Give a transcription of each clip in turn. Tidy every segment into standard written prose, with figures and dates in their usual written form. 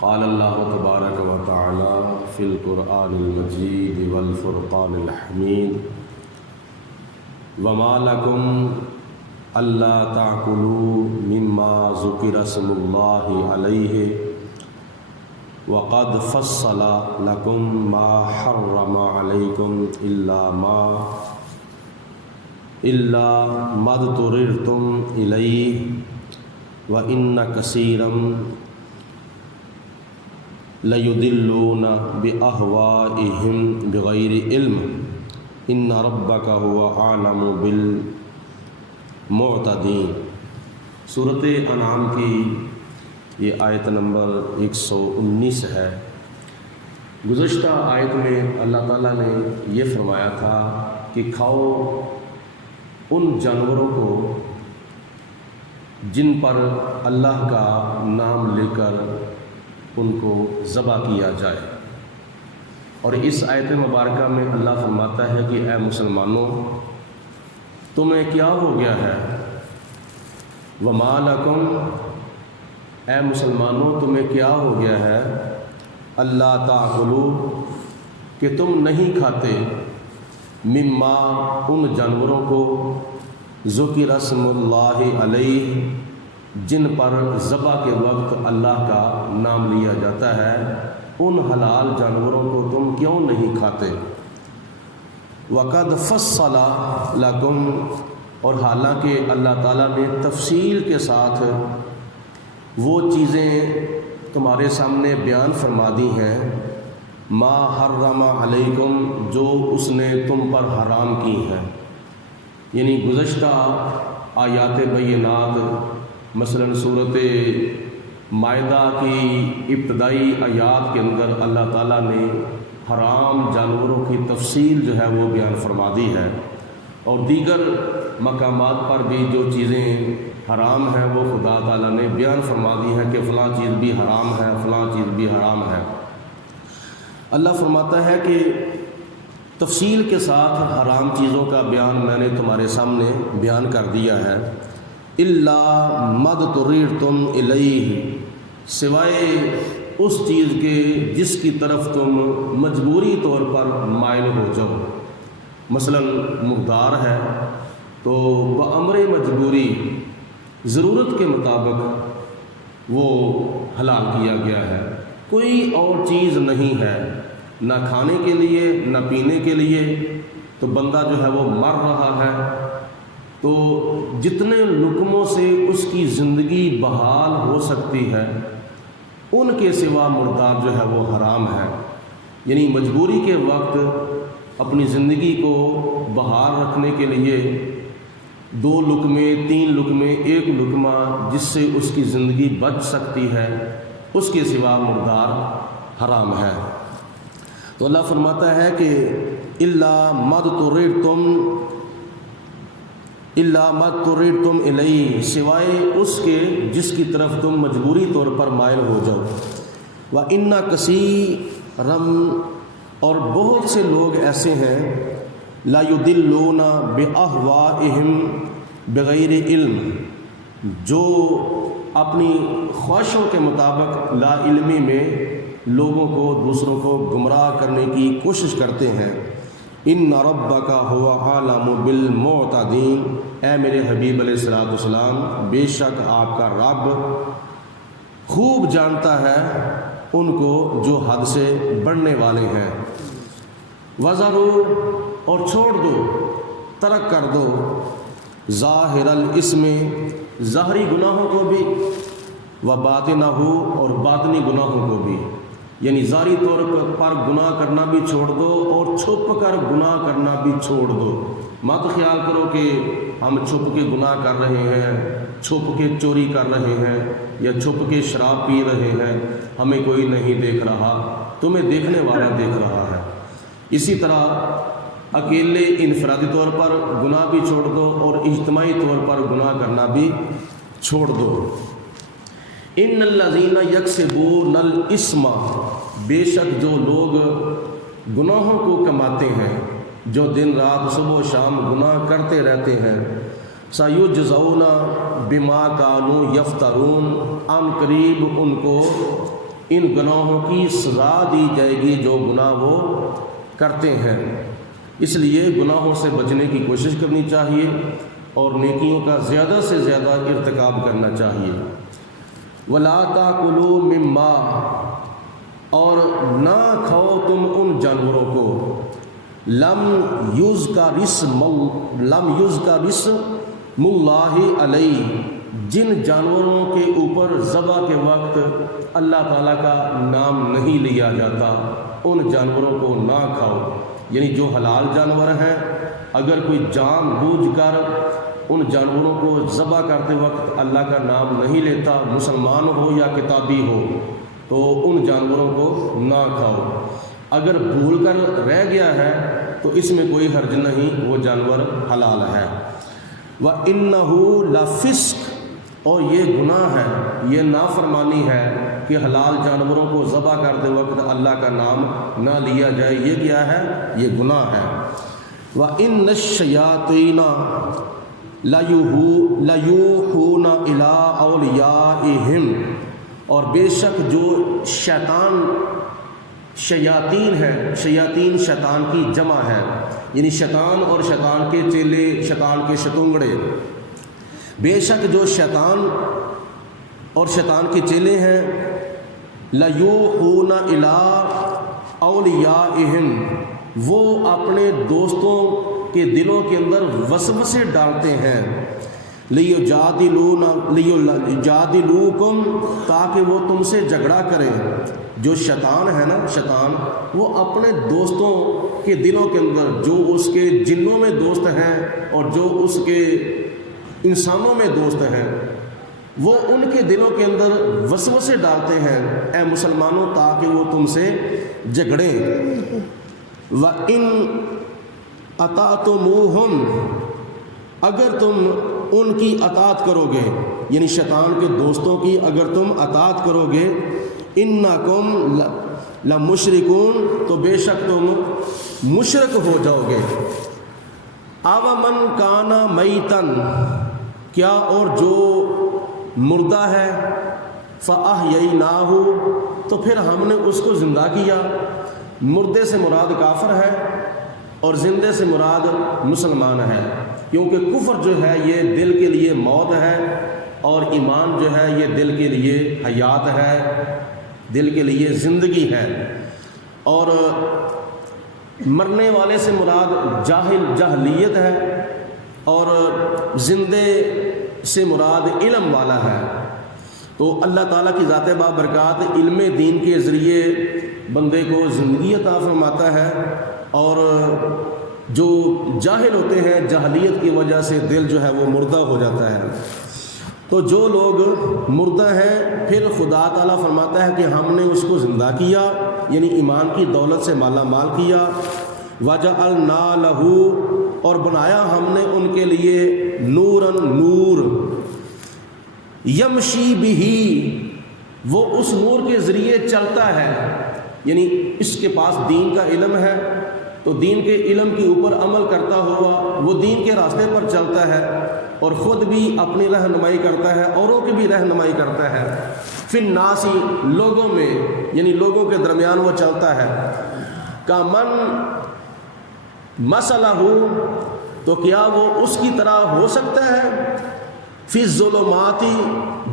قال اللہ تبارک و تعالی فی القرآن المجید والفرقان الحمید وما لکم الا تأکلوا مما ذکر اسم اللہ علیہ وقد فصل لکم ما حرم علیکم الا ما اضطررتم الیہ وإن کثیرا لیضلون بأہوائہم بغیر علم ان ربک هو اعلم بالمعتدین۔ سورۃ انعام کی یہ آیت نمبر 119 ہے۔ گزشتہ آیت میں اللہ تعالیٰ نے یہ فرمایا تھا کہ کھاؤ ان جانوروں کو جن پر اللہ کا نام لے کر ان کو ذبح کیا جائے، اور اس آیت مبارکہ میں اللہ فرماتا ہے کہ اے مسلمانوں تمہیں کیا ہو گیا ہے، وما لکم، اے مسلمانوں تمہیں کیا ہو گیا ہے، اللہ تاکلوا، کہ تم نہیں کھاتے، مما، ان جانوروں کو، ذکر اسم اللہ علیہ، جن پر ذبح کے وقت اللہ کا نام لیا جاتا ہے، ان حلال جانوروں کو تم کیوں نہیں کھاتے؟ وقد فصل لکم، اور حالانکہ اللہ تعالیٰ نے تفصیل کے ساتھ وہ چیزیں تمہارے سامنے بیان فرما دی ہیں، ما حرم علیکم، جو اس نے تم پر حرام کی ہیں، یعنی گزشتہ آیات بینات، مثلا سورۃ مائدہ کی ابتدائی آیات کے اندر اللہ تعالیٰ نے حرام جانوروں کی تفصیل جو ہے وہ بیان فرما دی ہے، اور دیگر مقامات پر بھی جو چیزیں حرام ہیں وہ خدا تعالیٰ نے بیان فرما دی ہے کہ فلاں چیز بھی حرام ہے، فلاں چیز بھی حرام ہے۔ اللہ فرماتا ہے کہ تفصیل کے ساتھ حرام چیزوں کا بیان میں نے تمہارے سامنے بیان کر دیا ہے، الا ما اضطررتم الیہ، سوائے اس چیز کے جس کی طرف تم مجبوری طور پر مائل ہو جاؤ۔ مثلا مقدار ہے تو بامر مجبوری، ضرورت کے مطابق وہ حلال کیا گیا ہے، کوئی اور چیز نہیں ہے، نہ کھانے کے لیے نہ پینے کے لیے، تو بندہ جو ہے وہ مر رہا ہے، تو جتنے لقموں سے اس کی زندگی بحال ہو سکتی ہے ان کے سوا مردار جو ہے وہ حرام ہے، یعنی مجبوری کے وقت اپنی زندگی کو بحال رکھنے کے لیے 2 لقمے 3 لقمے 1 لقمہ جس سے اس کی زندگی بچ سکتی ہے اس کے سوا مردار حرام ہے۔ تو اللہ فرماتا ہے کہ الا ما اضطررتم الیہ، سوائے اس کے جس کی طرف تم مجبوری طور پر مائل ہو جاؤ۔ وَإِنَّ كَثِيرًا، اور بہت سے لوگ ایسے ہیں، لا يُضِلُّونَ بِأَهْوَائِهِمْ بغیر علم، جو اپنی خواہشوں کے مطابق لا علمی میں لوگوں کو، دوسروں کو گمراہ کرنے کی کوشش کرتے ہیں۔ ان ربک هو اعلم بالمعتدین، اے میرے حبیب علیہ السلام، بے شک آپ کا رب خوب جانتا ہے ان کو جو حد سے بڑھنے والے ہیں۔ وَذَرُوا، اور چھوڑ دو، ترک کر دو، ظاہر الاسم، ظاہری گناہوں کو بھی، وباطنہ، اور باطنی گناہوں کو بھی، یعنی ظاہری طور پر گناہ کرنا بھی چھوڑ دو اور چھپ کر گناہ کرنا بھی چھوڑ دو۔ مت خیال کرو کہ ہم چھپ کے گناہ کر رہے ہیں، چھپ کے چوری کر رہے ہیں، یا چھپ کے شراب پی رہے ہیں، ہمیں کوئی نہیں دیکھ رہا، تمہیں دیکھنے والا دیکھ رہا ہے۔ اسی طرح اکیلے انفرادی طور پر گناہ بھی چھوڑ دو اور اجتماعی طور پر گناہ کرنا بھی چھوڑ دو۔ ان الذین یکسبون الاسم، بے شک جو لوگ گناہوں کو کماتے ہیں، جو دن رات صبح و شام گناہ کرتے رہتے ہیں، سیجزون بما کانوا یفترون، عن قریب ان کو ان گناہوں کی سزا دی جائے گی جو گناہ وہ کرتے ہیں۔ اس لیے گناہوں سے بچنے کی کوشش کرنی چاہیے اور نیکیوں کا زیادہ سے زیادہ ارتکاب کرنا چاہیے۔ وَلَا تَأْكُلُوا مِمَّا، اور نہ کھاؤ تم ان جانوروں کو لم یذکر اسم اللہ علیہ، جن جانوروں کے اوپر ذبح کے وقت اللہ تعالیٰ کا نام نہیں لیا جاتا، ان جانوروں کو نہ کھاؤ۔ یعنی جو حلال جانور ہیں، اگر کوئی جان بوجھ کر ان جانوروں کو ذبح کرتے وقت اللہ کا نام نہیں لیتا، مسلمان ہو یا کتابی ہو، تو ان جانوروں کو نہ کھاؤ۔ اگر بھول کر رہ گیا ہے تو اس میں کوئی حرج نہیں، وہ جانور حلال ہے۔ وَإِنَّهُ لَفِسْقٌ، اور یہ گناہ ہے، یہ نافرمانی ہے کہ حلال جانوروں کو ذبح کرتے وقت اللہ کا نام نہ لیا جائے۔ یہ کیا ہے؟ یہ گناہ ہے۔ وَإِنَّ الشَّيَاطِينَ لَيُوحُونَ إِلَىٰ أَوْلِيَائِهِمْ، اور بے شک جو شیاطین ہے، شیاطین شیطان کی جمع ہے، یعنی شیطان اور شیطان کے چیلے، شیطان کے شتونگڑے، بے شک جو شیطان اور شیطان کے چیلے ہیں، لَيُوحُونَ إِلَىٰ أَوْلِيَائِهِمْ، وہ اپنے دوستوں کے دلوں کے اندر وسوسے ڈالتے ہیں، لِيُجَادِلُوكُمْ، تاکہ وہ تم سے جھگڑا کریں۔ جو شیطان ہے نا، شیطان وہ اپنے دوستوں کے دلوں کے اندر، جو اس کے جنوں میں دوست ہیں اور جو اس کے انسانوں میں دوست ہیں، وہ ان کے دلوں کے اندر وسوسے ڈالتے ہیں اے مسلمانوں، تاکہ وہ تم سے جھگڑیں۔ وَإِنْ أَطَعْتُمُوهُمْ، اگر تم ان کی اطاعت کرو گے، یعنی شیطان کے دوستوں کی اگر تم اطاعت کرو گے، اِنَّكُمْ لَمُشْرِكُونَ، تو بے شک تم مشرک ہو جاؤ گے۔ أَوَمَنْ كَانَ مَيْتًا، کیا اور جو مردہ ہے، فَأَحْيَيْنَاهُ، تو پھر ہم نے اس کو زندہ کیا۔ مردے سے مراد کافر ہے اور زندے سے مراد مسلمان ہے، کیونکہ کفر جو ہے یہ دل کے لیے موت ہے، اور ایمان جو ہے یہ دل کے لیے حیات ہے، دل کے لیے زندگی ہے۔ اور مرنے والے سے مراد جاہلیت ہے، اور زندے سے مراد علم والا ہے۔ تو اللہ تعالیٰ کی ذات بابرکات علم دین کے ذریعے بندے کو زندگی عطا فرماتا ہے، اور جو جاہل ہوتے ہیں جاہلیت کی وجہ سے دل جو ہے وہ مردہ ہو جاتا ہے۔ تو جو لوگ مردہ ہیں، پھر خدا تعالیٰ فرماتا ہے کہ ہم نے اس کو زندہ کیا، یعنی ایمان کی دولت سے مالا مال کیا۔ وَجَعَلْنَا لَهُ، اور بنایا ہم نے ان کے لیے نوراً نور، یمشی بِهِ، وہ اس نور کے ذریعے چلتا ہے، یعنی اس کے پاس دین کا علم ہے تو دین کے علم کے اوپر عمل کرتا ہوا وہ دین کے راستے پر چلتا ہے، اور خود بھی اپنی رہنمائی کرتا ہے، اوروں کی بھی رہنمائی کرتا ہے۔ فی الناس، لوگوں میں، یعنی لوگوں کے درمیان وہ چلتا ہے۔ کمن مثلہ، تو کیا وہ اس کی طرح ہو سکتا ہے، فی الظلمات،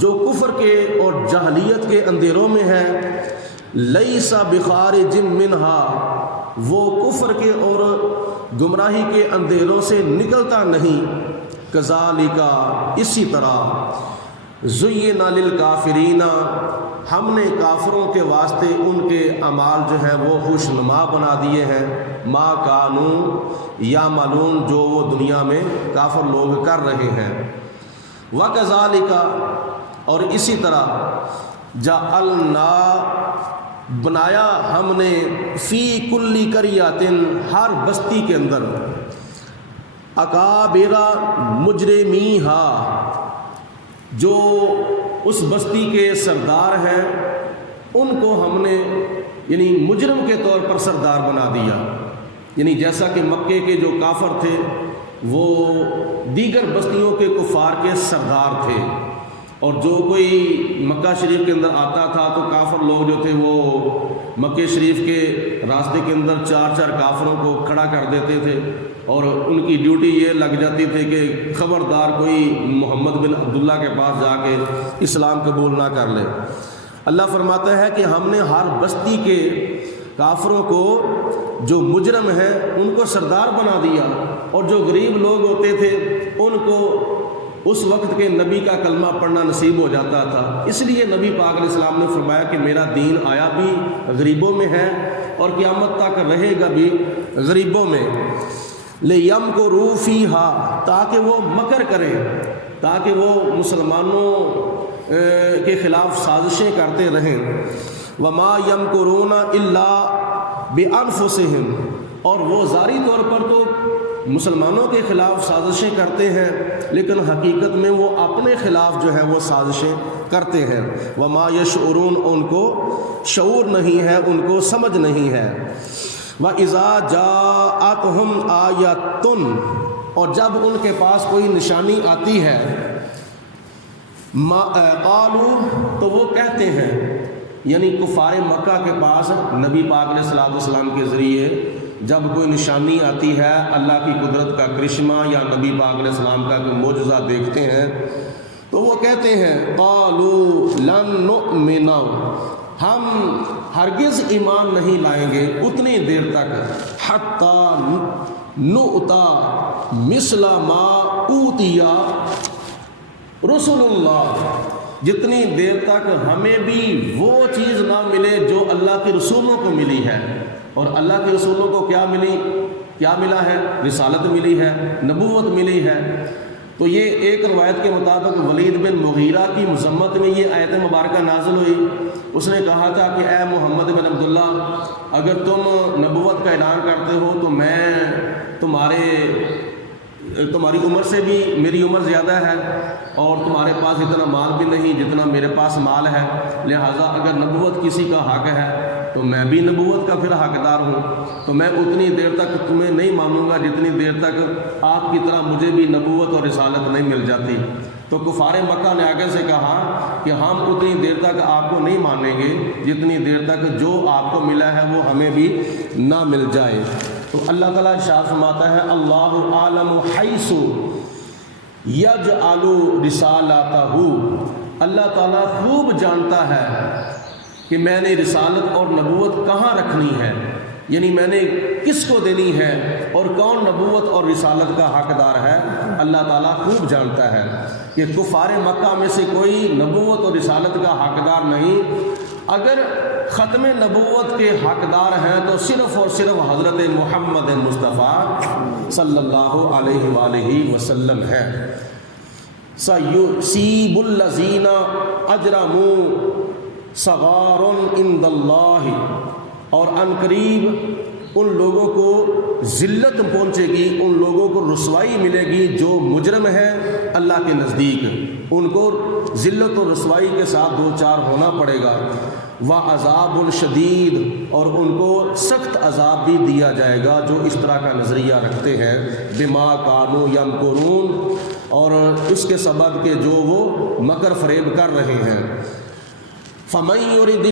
جو کفر کے اور جاہلیت کے اندھیروں میں ہے، لیس بخارج منہا، وہ کفر کے اور گمراہی کے اندھیروں سے نکلتا نہیں۔ کذالک، اسی طرح، زین للکافرین، ہم نے کافروں کے واسطے ان کے اعمال جو ہیں وہ خوشنما بنا دیے ہیں، ما کانوا یعملون، جو وہ دنیا میں کافر لوگ کر رہے ہیں۔ وکذالک، اور اسی طرح، جعلنا، بنایا ہم نے، فی کل قریۃ، ہر بستی کے اندر، اکابر مجرمیہا، جو اس بستی کے سردار ہیں ان کو ہم نے یعنی مجرم کے طور پر سردار بنا دیا۔ یعنی جیسا کہ مکے کے جو کافر تھے وہ دیگر بستیوں کے کفار کے سردار تھے، اور جو کوئی مکہ شریف کے اندر آتا تھا تو کافر لوگ جو تھے وہ مکہ شریف کے راستے کے اندر 4 کافروں کو کھڑا کر دیتے تھے، اور ان کی ڈیوٹی یہ لگ جاتی تھی کہ خبردار کوئی محمد بن عبداللہ کے پاس جا کے اسلام قبول نہ کر لے۔ اللہ فرماتا ہے کہ ہم نے ہر بستی کے کافروں کو جو مجرم ہیں ان کو سردار بنا دیا، اور جو غریب لوگ ہوتے تھے ان کو اس وقت کے نبی کا کلمہ پڑھنا نصیب ہو جاتا تھا۔ اس لیے نبی پاک علیہ السلام نے فرمایا کہ میرا دین آیا بھی غریبوں میں ہے اور قیامت تک رہے گا بھی غریبوں میں۔ لِيَمْكُرُوا فِيهَا، تاکہ وہ مکر کریں، تاکہ وہ مسلمانوں کے خلاف سازشیں کرتے رہیں۔ وَمَا يَمْكُرُونَ إِلَّا بِأَنفُسِهِمْ، اور وہ ظاہری طور پر تو مسلمانوں کے خلاف سازشیں کرتے ہیں لیکن حقیقت میں وہ اپنے خلاف جو ہے وہ سازشیں کرتے ہیں۔ وَمَا يَشْعُرُونَ، ان کو شعور نہیں ہے، ان کو سمجھ نہیں ہے۔ وَإِذَا جَاءَتْهُمْ آیَةٌ، اور جب ان کے پاس کوئی نشانی آتی ہے، قالوا، تو وہ کہتے ہیں، یعنی کفار مکہ کے پاس نبی پاک علیہ السلام کے ذریعے جب کوئی نشانی آتی ہے، اللہ کی قدرت کا کرشمہ یا نبی پاک علیہ السلام کا کوئی معجزہ دیکھتے ہیں، تو وہ کہتے ہیں قالوا لن نؤمن، ہم ہرگز ایمان نہیں لائیں گے اتنی دیر تک، حتی نؤتا مثل ما اوتی رسول اللہ، جتنی دیر تک ہمیں بھی وہ چیز نہ ملے جو اللہ کے رسولوں کو ملی ہے۔ اور اللہ کے رسولوں کو کیا ملا ہے؟ رسالت ملی ہے، نبوت ملی ہے۔ تو یہ ایک روایت کے مطابق ولید بن مغیرہ کی مذمت میں یہ آیت مبارکہ نازل ہوئی۔ اس نے کہا تھا کہ اے محمد بن عبداللہ، اگر تم نبوت کا اعلان کرتے ہو تو میں تمہاری عمر سے بھی میری عمر زیادہ ہے، اور تمہارے پاس اتنا مال بھی نہیں جتنا میرے پاس مال ہے، لہٰذا اگر نبوت کسی کا حق ہے تو میں بھی نبوت کا پھر حقدار ہوں، تو میں اتنی دیر تک تمہیں نہیں مانوں گا جتنی دیر تک آپ کی طرح مجھے بھی نبوت اور رسالت نہیں مل جاتی۔ تو کفار مکہ نے آگے سے کہا کہ ہم اتنی دیر تک آپ کو نہیں مانیں گے جتنی دیر تک جو آپ کو ملا ہے وہ ہمیں بھی نہ مل جائے۔ تو اللہ تعالیٰ ارشاد فرماتا ہے اللہ عالم حیث یجعل رسالتہ، اللہ تعالیٰ خوب جانتا ہے کہ میں نے رسالت اور نبوت کہاں رکھنی ہے، یعنی میں نے کس کو دینی ہے اور کون نبوت اور رسالت کا حقدار ہے، اللہ تعالیٰ خوب جانتا ہے کہ کفار مکہ میں سے کوئی نبوت اور رسالت کا حقدار نہیں۔ اگر ختم نبوت کے حقدار ہیں تو صرف اور صرف حضرت محمد مصطفیٰ صلی اللہ علیہ وآلہ وسلم ہے۔ سَيُصِيبُ الَّذِينَ أَجْرَمُوا صَغَارٌ عِندَ اللَّهِ، اور عنقریب ان لوگوں کو ذلت پہنچے گی، ان لوگوں کو رسوائی ملے گی جو مجرم ہیں اللہ کے نزدیک، ان کو ذلت و رسوائی کے ساتھ دو چار ہونا پڑے گا۔ وَعَذَابٌ شَدِيدٌ، اور ان کو سخت عذاب بھی دیا جائے گا جو اس طرح کا نظریہ رکھتے ہیں، بِمَا كَانُوا يَمْكُرُونَ، اور اس کے سبب کہ جو وہ مکر فریب کر رہے ہیں۔ فَمَن يُرِدْ